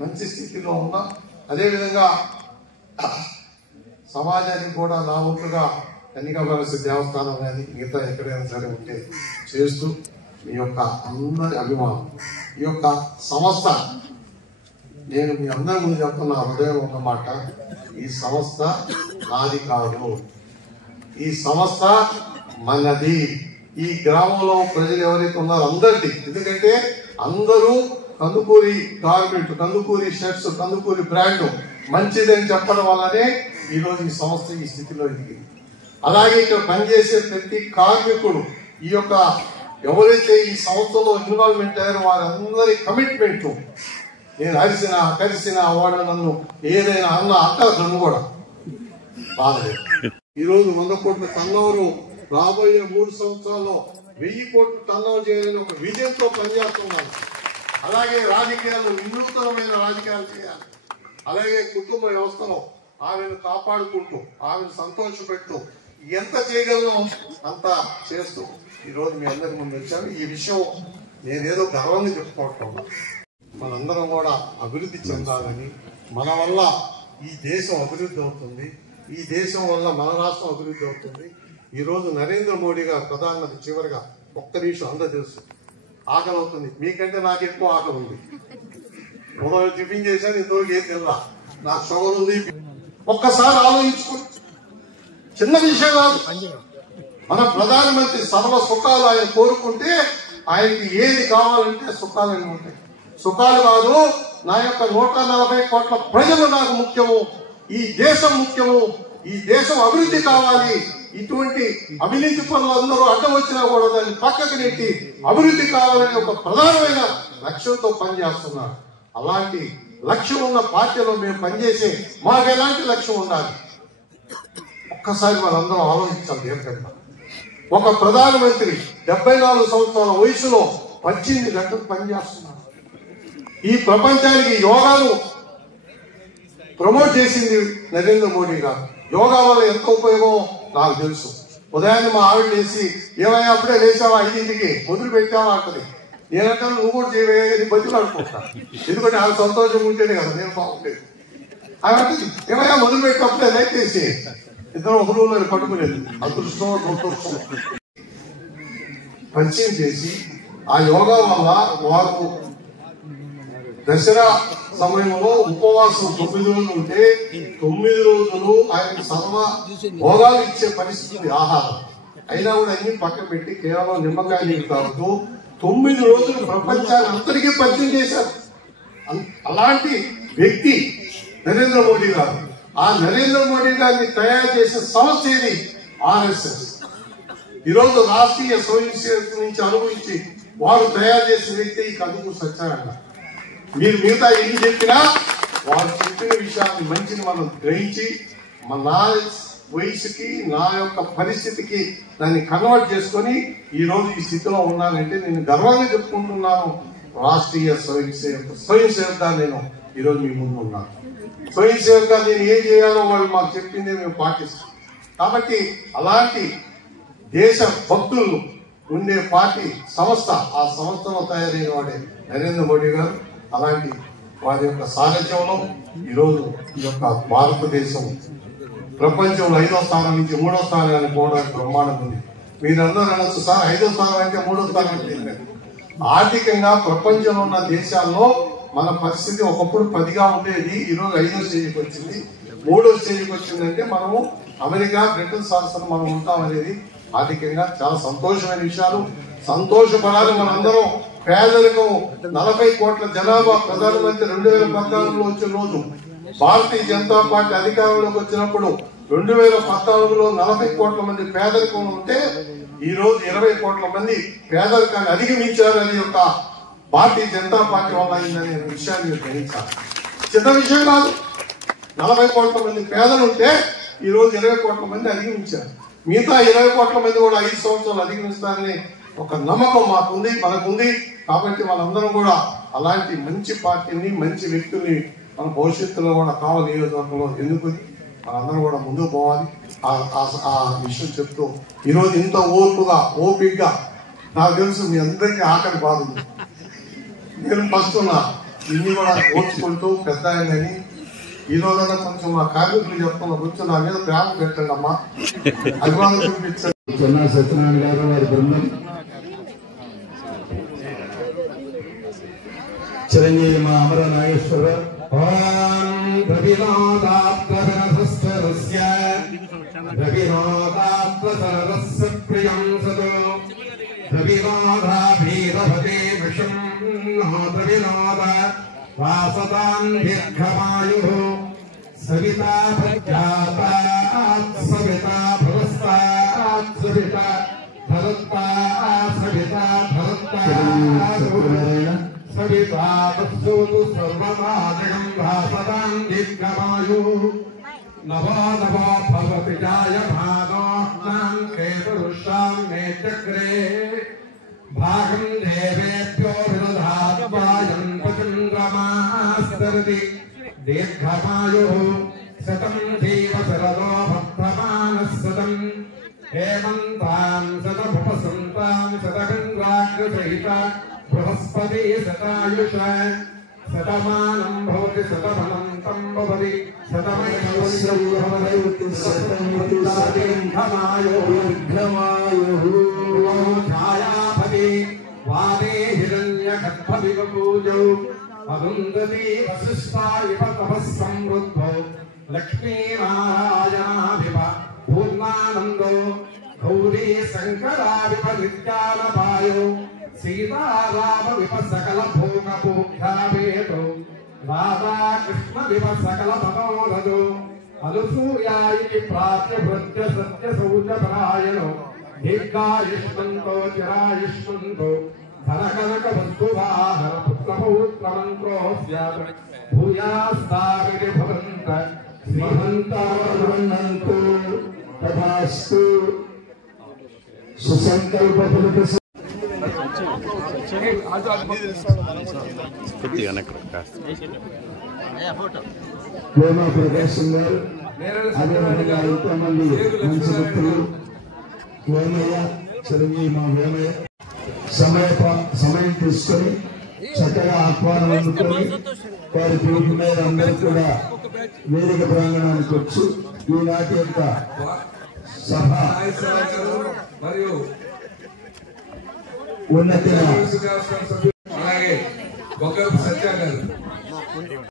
మంచి స్థితిలో ఉన్నాం. అదేవిధంగా సమాజానికి కూడా నా వంతుగా కన్నికాపరమేశ్వరి దేవస్థానం కానీ మిగతా ఎక్కడైనా సరే ఉంటే చేస్తూ మీ యొక్క అందరి అభిమానం, ఈ యొక్క సంస్థ, నేను మీ అందరి ముందు చెప్తున్న హృదయం ఉన్నమాట, ఈ సంస్థ నాది కాదు, ఈ సంస్థ మనది. ఈ గ్రామంలో ప్రజలు ఎవరైతే ఉన్నారో అందరిది. ఎందుకంటే అందరూ Kandukuri garment, Kandukuri shirts, Kandukuri brand మంచిదని చెప్పడం వల్లనే ఈరోజు ఈ సంస్థ ఈ స్థితిలో ఎదిగింది. అలాగే ఇక్కడ పనిచేసే ప్రతి కార్మికుడు, ఈ యొక్క ఎవరైతే ఈ సంస్థలో ఇన్వాల్వ్మెంట్ అయ్యారో వారందరి కమిట్మెంట్, నేను అరిసినా కరిసినా వాడు నన్ను ఏదైనా అన్న అంటారు, నన్ను కూడా బాధలేదు. ఈరోజు 100 కోట్ల టర్నోవర్ రాబోయే 3 సంవత్సరాల్లో 1000 కోట్లు టర్నోవర్ చేయాలని ఒక విజయంతో పనిచేస్తున్నాను. అలాగే రాజకీయాలు, వినూతనమైన రాజకీయాలు చేయాలి. అలాగే కుటుంబ వ్యవస్థలో ఆమెను కాపాడుకుంటూ, ఆమెను సంతోషపెడుతూ ఎంత చేయగలను అంత చేస్తూ ఈరోజు మీ అందరి ముందు వచ్చాను. ఈ విషయం నేనేదో గర్వంగా చెప్పుకోవట్లేదు. మనందరం కూడా అభివృద్ధి చెందాలని, మన వల్ల ఈ దేశం అభివృద్ధి అవుతుంది, ఈ దేశం వల్ల మన రాష్ట్రం అభివృద్ధి అవుతుంది. ఈరోజు నరేంద్ర మోడీ గారు ప్రధానమంత్రి, చివరిగా ఒక్క నిమిషం, అందరూ తెలుసు ఆకలి అవుతుంది, మీకంటే నాకు ఎక్కువ ఆకలి ఉంది. ఉదయం టిఫిన్ చేశాను, ఇంతవరకు ఏం తినలా, నాకు షుగర్ ఉంది. ఒక్కసారి ఆలోచించుకో, చిన్న విషయం కాదు. మన ప్రధానమంత్రి సర్వ సుఖాలు ఆయన కోరుకుంటే ఆయనకి ఏది కావాలంటే సుఖాలని ఉంటాయి. సుఖాలు కాదు, నా యొక్క 140 కోట్ల ప్రజలు నాకు ముఖ్యము, ఈ దేశం ముఖ్యము, ఈ దేశం అభివృద్ధి కావాలి. ఇటువంటి అవినీతి పనులు అందరూ అడ్డం వచ్చినా కూడా దాన్ని పక్కకు నెట్టి అభివృద్ధి కావాలని ఒక ప్రధానమైన లక్ష్యంతో పనిచేస్తున్నారు. అలాంటి లక్ష్యం ఉన్న పార్టీలో మేము పనిచేసే మాకు ఎలాంటి లక్ష్యం ఉండాలి ఒక్కసారి మనందరం ఆలోచించాలి. దీర్ఘంగా ఒక ప్రధానమంత్రి 74 సంవత్సరాల వయసులో 18 గంటలు పనిచేస్తున్నారు. ఈ ప్రపంచానికి యోగాను ప్రమోట్ చేసింది నరేంద్ర మోడీ గారు. యోగా వల్ల ఎంత ఉపయోగం నాకు తెలుసు. ఉదయాన్నే మా ఆవిడ లేచి, ఏమైనా అప్పుడే లేచావా, 5ంటికి మొదలు పెట్టావా అంటది. నేనంటే నువ్వు కూడా చేయని బతులు అనుకుంటా, ఎందుకంటే ఆమె సంతోషం ఉంటేనే కదా నేను బాగుండేది. ఆమె అంటది, ఏమైనా మొదలు పెట్టినప్పుడే దయచేసి ఇద్దరు ఒక రూమ్లో పట్టుకునేది. అదృష్టం దురదృష్టం పరిచయం చేసి ఆ యోగా వల్ల వారు దసరా సమయంలో ఉపవాసం 9 రోజులు ఉంటే 9 రోజులు ఆయన సర్వ భోగాలు ఇచ్చే పరిస్థితి ఆహారం అయినా కూడా అన్ని పక్కన పెట్టి కేవలం నిమ్మకాయ నీళ్ళు తాగుతూ 9 రోజులు ప్రపంచాన్ని అందరికీ పరిచయం చేశారు. అలాంటి వ్యక్తి నరేంద్ర మోడీ గారు. ఆ నరేంద్ర మోడీ గారిని తయారు చేసే సంస్థ ఇది RSS. ఈరోజు రాష్ట్రీయ స్వయం సేవక నుంచి అనుభవించి వారు తయారు చేసిన వ్యక్తి ఈ కందుకూరి సత్యనారాయణ. మీరు మిగతా ఏం చెప్పినా వారు చెప్పిన విషయాన్ని మంచిని మనం గ్రహించి నా వయసుకి, నా యొక్క పరిస్థితికి దాన్ని కన్వర్ట్ చేసుకొని ఈ రోజు ఈ స్థితిలో ఉన్నానంటే నేను గర్వంగా చెప్పుకుంటున్నాను. రాష్ట్రీయ స్వయం సేవకుగా నేను ఈరోజు మీ ముందు ఉన్నాను. స్వయం సేవకుగా నేను ఏం చేయాలో వాళ్ళు మాకు చెప్పిందే మేము పాటిస్తాం. కాబట్టి అలాంటి దేశ భక్తులు ఉండే పార్టీ సంస్థ, ఆ సంస్థలో తయారైన వాడే నరేంద్ర మోడీ గారు. అలాంటి వారి యొక్క సారథ్యంలో ఈరోజు ఈ యొక్క భారతదేశం ప్రపంచంలో 5వ స్థానం నుంచి 3వ స్థానానికి పోవడానికి బ్రహ్మాండం ఉంది. మీరందరూ అనొచ్చు, సార్ 5వ స్థానం అంటే 3వ స్థానం అంటే. ఆర్థికంగా ప్రపంచంలో ఉన్న దేశాల్లో మన పరిస్థితి ఒకప్పుడు 10గా ఉండేది, ఈరోజు 5వ స్టేజ్కి వచ్చింది. 3వ స్టేజ్కి వచ్చిందంటే మనము అమెరికా, బ్రిటన్ సాధిస్తున్న మనం ఉంటాం అనేది ఆర్థికంగా చాలా సంతోషమైన విషయాలు. సంతోషపడాలి మనందరం. పేదరికం 40 కోట్ల జనాభా ప్రధానమంత్రి 2014లో వచ్చిన రోజు, భారతీయ జనతా పార్టీ అధికారంలోకి వచ్చినప్పుడు 2014లో 40 కోట్ల మంది పేదరికంలో ఉంటే ఈ రోజు 20 కోట్ల మంది పేదరికాన్ని అధిగమించారు. అని యొక్క భారతీయ జనతా పార్టీ వల్ల అయిందనే విషయాన్ని మీరు గ్రహించాలి. చిన్న విషయం కాదు. 40 కోట్ల మంది పేదలు ఉంటే ఈ రోజు 20 కోట్ల మంది అధిగమించారు. మిగతా 20 కోట్ల మంది కూడా 5 సంవత్సరాలు అధిగమిస్తారని ఒక నమ్మకం మాకుంది, మనకుంది. కాబట్టి మనందరం కూడా అలాంటి మంచి పార్టీని, మంచి వ్యక్తుల్ని మన భవిష్యత్తులో కూడా కావాలి. నియోజకవర్గంలో ఎందుకుని మనందరం కూడా ముందుకు పోవాలి. ఆ విషయం చెప్తూ ఈరోజు ఇంత ఓపికగా నాకు తెలుసు మీ అందరికీ ఆకలి బాధ ఉంది. నేను ఫస్ట్ ఉన్నా ఇన్ని కూడా ఓర్చుకుంటూ పెద్ద ఆయనని ఈ రోజున కొంచెం మా కార్మికులు చెప్తున్న కొంచెం నా మీద ప్రేమ పెట్టండి అమ్మా, అభిమానం చూపించండి. సత్యనారాయణ గారు వారి బృందం, చిరంజీవి మా అమర నాగేశ్వరరావు, ప్రియం సదో రవినాథాభీరభతే విషం రవినాథ వాసతాన్ దీర్ఘమాయుః సవితా ప్రజాతాత్ సవితా భవస్తాత్ సవితా భరతాత్ సవితా భరతాత్ సవితా వత్సోతు సర్వమాజగం వాసతాన్ దీర్ఘమాయుః నవో నవో భవతి జాయమానోః కేతురుషాం మే చక్రే భాగం దేవేభ్యో విదధాత్వాయం పచంద్రమాస్తరతి దీర్ఘమాయుః శతం జీవ శరదో భక్తమానః శతం హేమంతాం శతముపసంతాం శతగంగాగ్రసహిత బృహస్పతి శతాయుష శతమానం భవతి శతమనంతం భవతి ఛాయాపతి వాదే హిరణ్యగర్భవివ పూజౌ అరుంధతి వసిష్ఠా ఇవ తపః సంవృద్ధౌ లక్ష్మీనారాయణాభివ పూర్ణానందో గౌరీ శంకరాభివ నిత్యానపాయో సీతారామ వివ సకల భోగ భోగ్యావేదో రాధా కృష్ణ వివ సకల మనోరథో అనుసూయాయి ప్రాప్య భృత్య సత్య శౌచ పరాయణో దీర్ఘాయుష్మంతో చిరాయుష్మంతో ధనకనక వస్తువాహన పుత్రపౌత్రమంత్రో స్యాత్ భూయాస్తావితి భవంత శ్రీమంతావృణంతు తథాస్తు. సుసంకల్ప ప్రేమ ప్రకాశం గారు, అదేవిధంగా ఇంతమంది మంచి భక్తులు వేమయ్య, చిరంజీవి మా వేమయ్య సమయం తీసుకొని చక్కగా ఆహ్వానం అందుకొని వారి పేరు మీద అందరూ కూడా వేదిక ప్రాంగణానికి వచ్చి ఈనాటి యొక్క సభ మరియు ఉన్నత అలాగే ఒక సత్య గారు